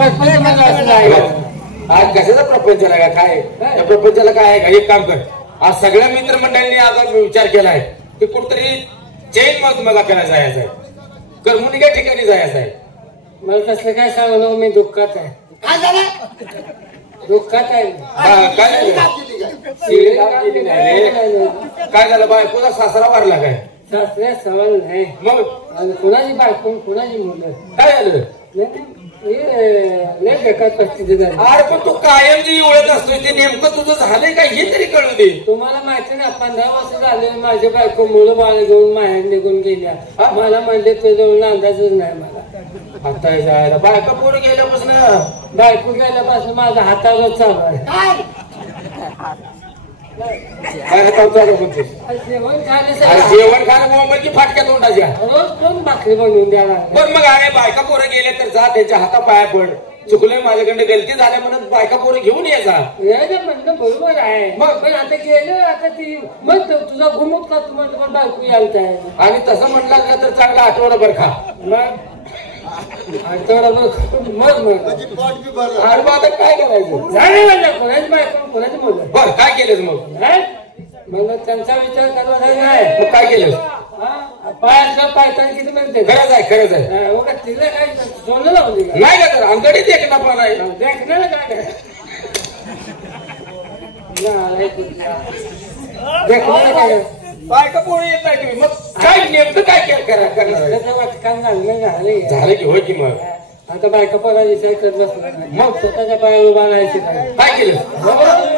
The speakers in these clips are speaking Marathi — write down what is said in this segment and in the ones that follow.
आज कशाचा प्रपंच लागा काय त्या प्रपंचाला काय आहे का? एक काम कर, आज सगळ्या मित्रमंडळींनी आज विचार केलाय की कुठतरी चैन मग मला करायला जायचं आहे, करमुनी काय ठिकाणी जायचं आहे. मला तसं काय सांगू, मी दुःखात आहे. काय झालं? दुःखात आहे. काय झालं? बायकोचा सासरा वारला काय? सासऱ्या सवाल नाही मग आणि कुणाची बायको कुणाची मुलं काय झालं? लय बेकार परिस्थिती झाली. अरे पण तू कायम जी ओळख असतोय ते नेमकं तुझं झालंय का हे तरी कळू दे. तुम्हाला माहिती ना 15 वर्ष झाले माझ्या बायको मुलं बाळ घेऊन माहेर निघून गेल्या. मला म्हणजे तुझं अंदाजच नाही. मला आता जायला बायका पुढे गेल्यापासून बायको गेल्यापासून माझा हातावर चालू आहे. जेवण जेवण खाणं मोबाईलची फाटक्या तोंडाच्या रोज कोण भाकरी बनवून द्यायला. पण मग अरे बायका पोरं गेले तर जा त्यांच्या हाता पाया पड, चुकले माझ्याकडे गलती झाल्या म्हणून बायका पोरं घेऊन ये जा. म्हणणं बरोबर आहे. मग पण आता गेलं आता ती मग तुझा घुमत का तुम्हाला बायको यायला आहे. आणि तसं म्हटलं तर चांगला आठवडाभर खा. मग आठवडाभर मग अरे मग आता काय करायचं? झाले म्हणलं कोणाची बायको कोणाची मुलं. बर काय केलंस मग? मग त्यांचा विचार करवा नाही. मग काय केलं? पायातला पायताना किती म्हणते. खरंच आहे खरंच आहे. तिला काय सोनं लावली नाही का? तर अंगडी देखना पण आहे देखणार काय देखणार काय बायका पोरं येत नाही तुम्ही. मग काय नेमकं काय करणार? वाटकान झालं झालं की होय की मग आता बायका पोरा विचार करत बसला. मग स्वतःच्या पायावर उभा राहायचे काय केलं?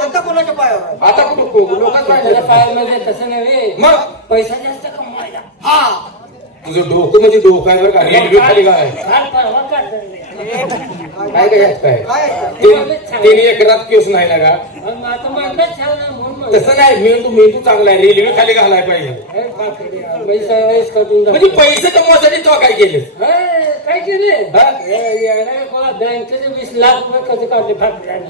आता कोणाच्या पायावर? आता कुठं लोकांच्या पायामध्ये तसं नव्हे. मग पैसा जास्त कमवायला. हा तुझं डोकं म्हणजे डोकं आहे बरं का? रेल्वे खाली काय काय काय तिने एकरात केस नाही ना का? आता म्हणलं छान म्हणून तसं नाही. मेंदू चांगला आहे. रेल्वे खाली घालाय पाहिजे. म्हणजे पैसे कमवासाठी तो काय केले? काय केले? बँकेचे 20 लाख रुपये कधी काढले फाटल्याने.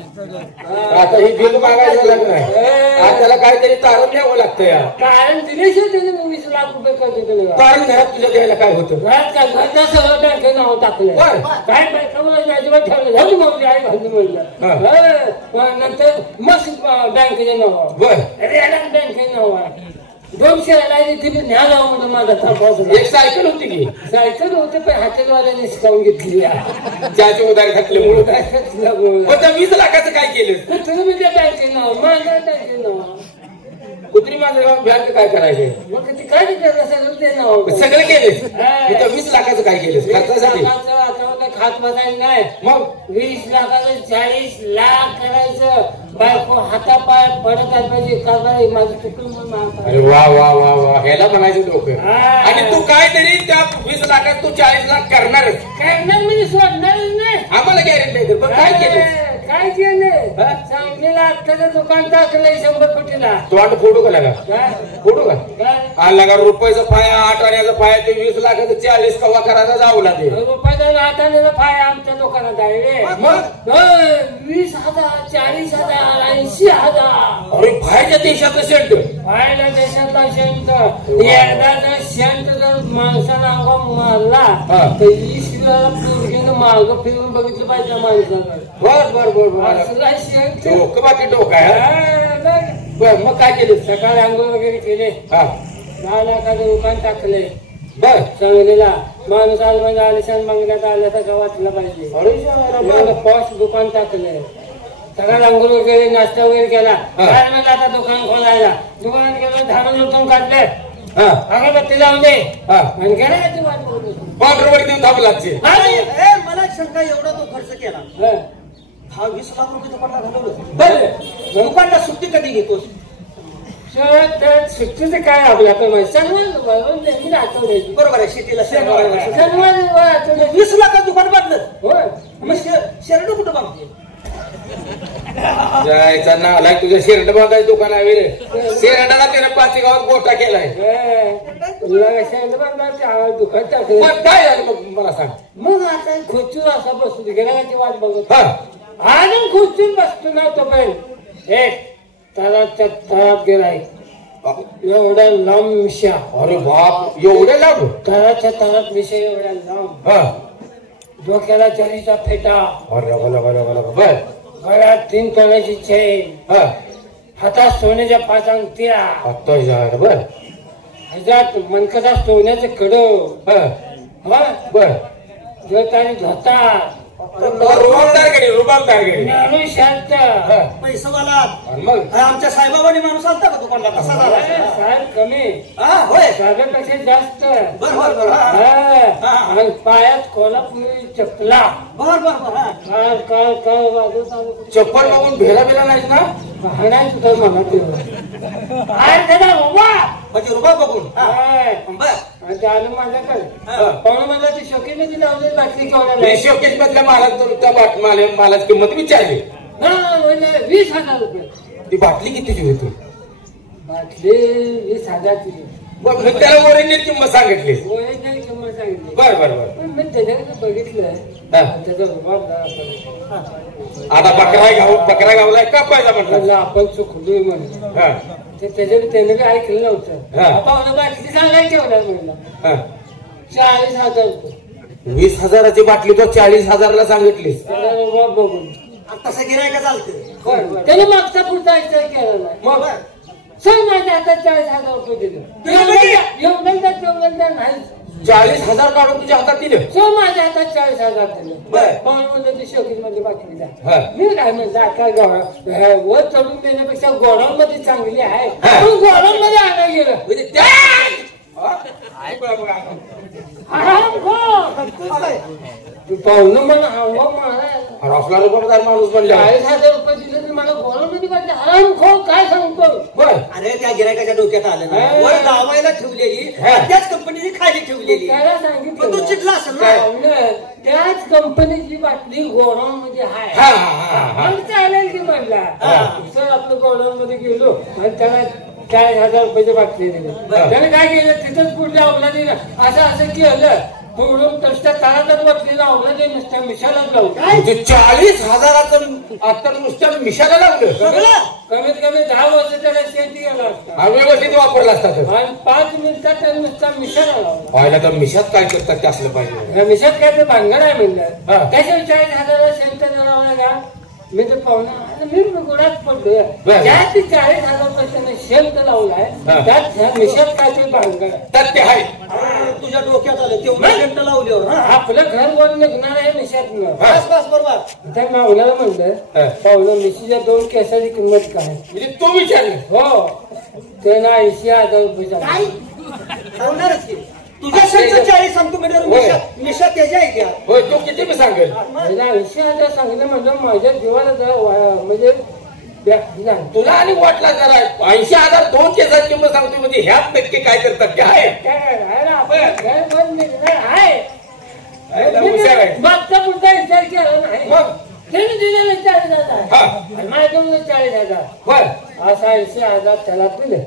आता ही बिल मागायचं लागणार. त्याला काहीतरी तारण द्यावं लागतं या. कारण दिल्याशिवाय त्याने 20 लाख रुपये कर्ज दिले. तारण घरात तुझ्या द्यायला काय होतं? घरच्या सगळं बँकेत नाव टाकलं. काय बँकेमध्ये अजिबात ठेवलं झालं मग आई घालून म्हणलं. नंतर मस्त बँकेचे नाव बँकेचे नाव आहे. 200 तिथे न्यायला म्हणून माझा थांबा. एक सायकल होती की सायकल होते पण हॉटेलवाल्याने शिकावून घेतली. ज्याचे उदार घातल्यामुळे 20 लाखाचं काय केलं? तुम्ही मी त्या बँकेत नाव माझ्या बँकेत नाव कुत्री माझं बँक काय करायचे? मग ते काय केलं सगळं ते नाव सगळं केलेस. 20 लाखाचं काय केलं? खर्चासाठी खात बसायला नाही. मग 20 लाखाचं 40 लाख करायचं. बायको हातापाय पडत पाहिजे का? माझं चुकून. अरे वा वा वा वा ह्याला म्हणायचं डोकं. आणि तू काय तरी त्या 20 लाखात तू 40 लाख करणार म्हणजे सोडणारच नाही. आम्हाला गॅरंटी आहे. पण काय केलं? काय केलं? चांगलीला आत्ताचं दुकान टाकलंय 100 कोटीला. तोंड फोडू का लागा? फोडू का? आला का रुपयाचा पाया 8 आण्याचा पाया ते 20 लाखाचं 40 कवा करायचा जाऊ लागेल. रुपयाचा 8 आण्याचा पाया आमच्या दुकानात आहे. मग 20,000 40,000 80,000. अरे बाहेरच्या देशातलं शेंट. बाहेरच्या देशातला शेंट. एकदा शेंट जर माणसाला अंगा मारला तर 20 किलो पोरगीनं मागं फिरून बघितलं पाहिजे माणसाला. बर डोकं बाकी डोकं आहे. बर मग काय केलं? सकाळी आंघोळ वगैरे केले. 10 लाखाचं दुकान टाकले. बर सांगलीला माणूस आला म्हणजे आलिशान बंगल्यात आल्यासारखं वाटलं पाहिजे. पॉश दुकान टाकले. सकाळी आंघोळ वगैरे नाश्ता वगैरे केला. काय म्हणजे आता दुकान खोलायला. दुकानात गेलो धारून लुटून काढले. अगरबत्ती लावून दे आणि गेला वाट बघतो. पांढरवडी देऊन थांबला. मला शंका एवढा तो खर्च केला. 20 लाख रुपये दुकानला घालवलं. दुकानला सुट्टी कधी घेतोस? सुट्टीचं काय आपल्याकडे शनिवार आठवड्याची. बरोबर आहे. शेतीला शनिवार 20 लाखात दुकान बांधलं. होय. मग शर्ट कुठं बांधते? जायचा ना आलाय तुझ्या शेरड बांधायचं दुकान आहे रे. शेरडाला त्याने 5 गावात गोटा केलाय. दुकान टाकलं. काय झालं मग मला सांग. मग आता खुर्चीवर असा बसतो गिरायची वाट बघत. आणि खुर्चीवर बसतो ना तो पण एक तळाच्या तळात गेलाय. एवढा लांब मिशा. अरे बाप एवढे लांब. तळाच्या तळात मिशा एवढ्या लांब. डोक्याला चरीचा फेटा, अरे बोला बोला बोला बर गळ्यात 3 तोळ्याची चेन, हा हातात सोन्याच्या 5 अंगठ्या, आता बर ह्याच्यात मनकटात सोन्याचं कडं, हा बर जोतारी धोता, रुबाबदार गडी नारू शर्ट, पैसवाला मग आमच्या साईबाबांनी माणूस आलता का दुकानला कसा झाला साहेब कमी, होय साध्यापेक्षा जास्त, बर बर बर आणि पायात कोल्हापुरी चपला, बर बर बर काळ काळ काळ वाजत आलं. चप्पल बघून भेला बिला नाहीस ना पाहण्याचं तर मला म्हणजे रुबाब बघून बर आणि ते आलं माझ्याकडे पाहुणे मला ती शोकीने ती लावली बाटली केवढ्याला ते शोकेश मधल्या मालात त्या मालाची किंमत विचारली 20,000 रुपये. ती बाटली कितीची होती बाटली 20,000ची. मग त्याला ओरिजिनल किंमत सांगितली ओरिजिनल किंमत सांगितली. बर बर बर पण मी त्याच्याकडे बघितलं हा. त्याचा रुबाब झाला. आता बकरा गावला कापायचा म्हटलं म्हणलं आपण चुकलोय म्हणलं हा त्याने काही ऐकलं नव्हतं. हा. आपण बाटली सांगायला ठेवणार म्हणलं हा 40,000 रुपये. 20,000ची बाटली तो 40,000ला सांगितली त्याला रुबाब बघून तसं गिरायका चालतं त्याने मागचा पुढचा विचार केला नाही. मग सर माझ्या हातात 40,000 रुपये दिले. एवढं नाही 40,000 काढून तुझ्या हातात दिले सर माझ्या हातात 40,000 दिले. बरं. पाहुणे म्हणलं ते शोकीत मध्ये बाटली द्या. हा. मी काय म्हणलं आता वर चढून देण्यापेक्षा गोडाऊनमध्ये चांगली आहे हा. पण गोडाऊनमध्ये आणायला गेलं. म्हणजे त्या पाहुणं मला हवा मारा रफला रुबाबदार माणूस बनला 40,000 रुपये दिले तर मला गोडाऊनमध्ये बाटली हराम खो काय सांगतो. बर अरे त्या गिरायकाच्या डोक्यात आलं ना हा. वर लावायला ठेवलेली आणि त्याच कंपनीची खाली ठेवलेली त्याला पण सांगितलं तो चिडला असेल ना पाहुणं, त्याच कंपनीची बाटली गोडाऊन मध्ये हा, आहे. हा, हा, हा. मग चालेल की म्हणला हा. सर आपलं गोडाऊन मध्ये गेलो आणि त्याला 40,000 रुपयाची बाटली दिली. त्याने काय केलं तिथंच पुढल्या अवलादी असं केलं पुढून तसच्या तळातच बसलेला अवलादी नुसत्या मिशालाच लावलं. म्हणजे 40,000चं आता नुसत्या मिशाला लागलं सगळं कमीत कमी 10 वर्ष त्याला शेती गेला असता हा व्यवस्थित वापरला असता तर आणि 5 मिनिटात त्याने नुसता मिशाला लावला. पाहिला तर मिशात काय करतात ते असलं पाहिजे या मिशात काय ते भांगड आहे म्हणलं. हा. त्याच्या 40,000 शेत लावला का मी तर पाहुणा मी गुणात पडलोय. बरं. त्यात 40,000 रुपये शेल्ट लावलाय हा. त्यात ह्या मिशात काय ते भांगड आहे. तर ते आहे अरे, तुझ्या डोक्यात आलं तेवढं शेंट लावल्यावर हा. आपलं घर वर निघणार आहे मिशातनं. हा. बस बस बरोबर त्या मावल्याला म्हणलं हा. पाहुणं मिशीच्या 2 केसाची किंमत काय म्हणजे तो विचारलं हो त्यानं 80,000 रुपये काय झाले. होणारच की तुझ्या शेंट 40 सांगतो म्हणजे मिशा त्याच्या आहे त्या होय तो किती मी सांगेल त्याला 80,000 सांगितलं म्हणलं माझ्या जीवाला जरा म्हणजे झालं. तुला आणि वाटला जरा 80,000 2 केसात किंमत सांगतो म्हणजे ह्यात नक्की काय करतात काय आहे काय राहायला आपण घर बंद निघणार आहे. याला हुशार आहे. मागचा पुढचा विचार केला नाही. मग त्याने दिलेलं 40,000 हा. आणि माझ्याकडून 40,000 बर असा 80,000 त्याला दिले.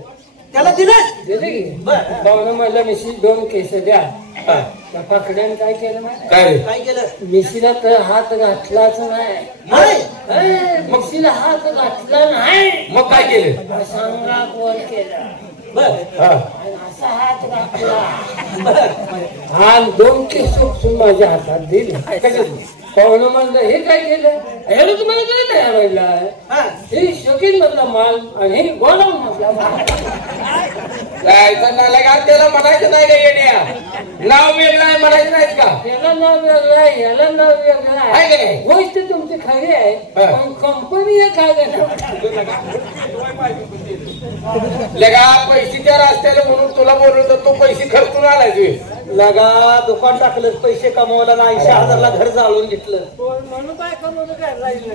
त्याला दिलं दिले की बरं. पाहुणं म्हणलं मिशी 2 केस द्या. हा. त्या पाकड्याने काय केलं माहिती? काय रे काय केलं मिशीला तर हात घातलाच नाही. नाही मिशीला हात घातला नाही. मग काय केलं संग्रात वर केला बर हा. आणि असा हात घातला आणि 2 केस उपसून माझ्या हातात दिले. पाहुणं म्हणलं हे काय केलं हे तुम्हाला काय नाही म्हणलं हा हे शोकीन मधला माल आणि हे गोडाऊन मधला माल. जायचं नाला का त्याला म्हणायचं नाही का येण्या नाव वेगळं आहे म्हणायचं नाहीत का याला नाव वेगळं आहे याला नाव वेगळं आहे का नाही? गोष्ट तुमची खरी आहे हा. पण कंपनी हे काय लगा पैशाच्या रस्त्याला म्हणून तुला बोलवतो तो पैसे खर्चून आलाय तू लगा दुकान टाकलं पैसे कमवला ना 80,000ला घर जाळून घेतलं म्हणून काय करू काय राहिलं